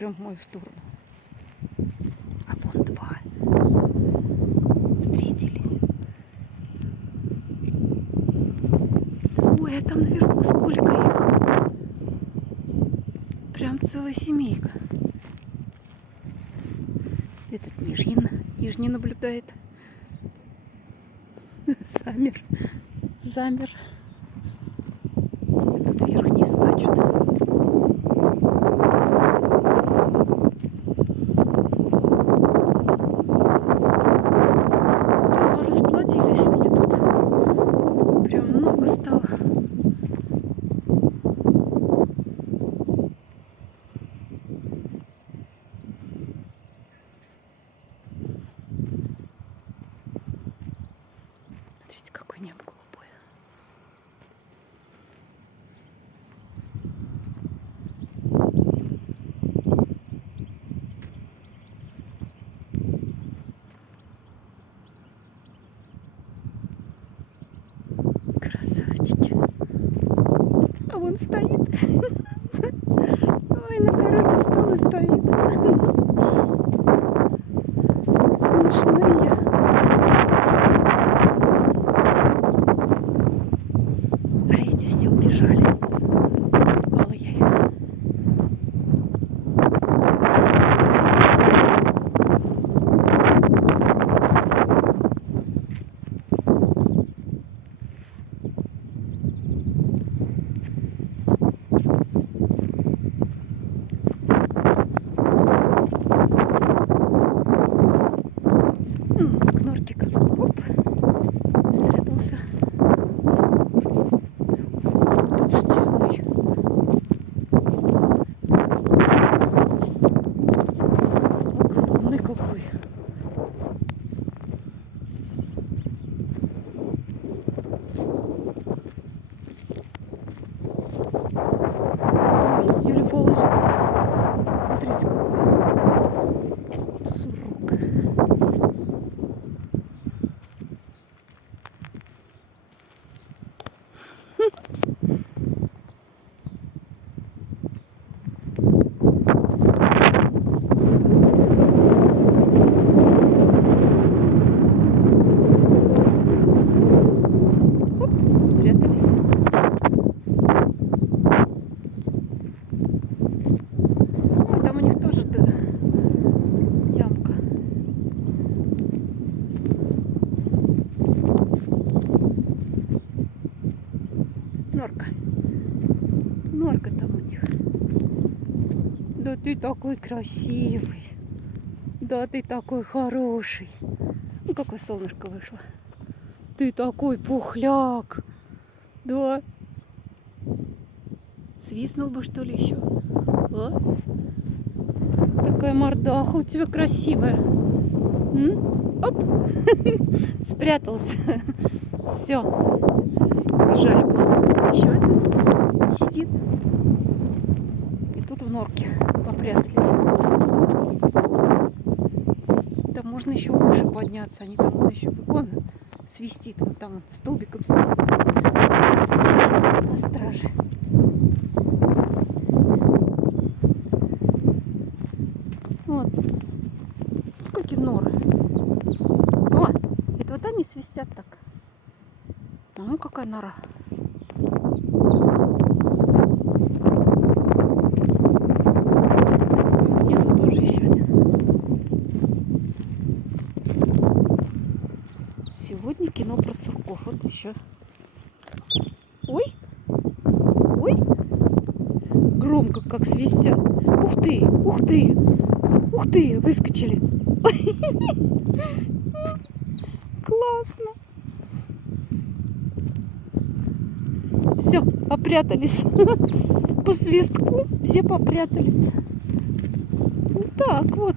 прям в мою сторону. А вон два. Встретились. Ой, а там наверху сколько их. Прям целая семейка. Этот нижний наблюдает. Замер. Замер. И тут верхние скачут. Да, расплодились они тут. Прям много стало. Смотрите, какое небо голубое. Красавчики. А вон стоит. Ой, на дороге встал и стоит. Смешные. А эти все убежали. Пугала я их. К нортика. Хоп. Спрятался. Толстенный. Огромный какой. Еле положил. Смотрите, какой сурок. Хоп, спрятались. Ой, там у них тоже ямка. Норка. Норка там у них. Да ты такой красивый. Да ты такой хороший. Ну, какое солнышко вышло. Ты такой пухляк. Да. Свистнул бы, что ли, еще. А? Такая мордаха у тебя красивая. Оп. Спрятался. Все. Бежали. Вон еще один сидит. И тут в норке попрятались. Там можно еще выше подняться. Они там вон еще вон свистит. Вот там он столбиком стоит. Свистит на страже. Вот. Сколько норы. О, это вот они свистят так. А ну какая нора. Внизу тоже еще один. Сегодня кино про сурков. Вот еще. Ой. Ой. Громко как свистят. Ух ты. Ух ты. Ух ты. Выскочили. Классно. Все, попрятались. По свистку все попрятались. Вот так вот.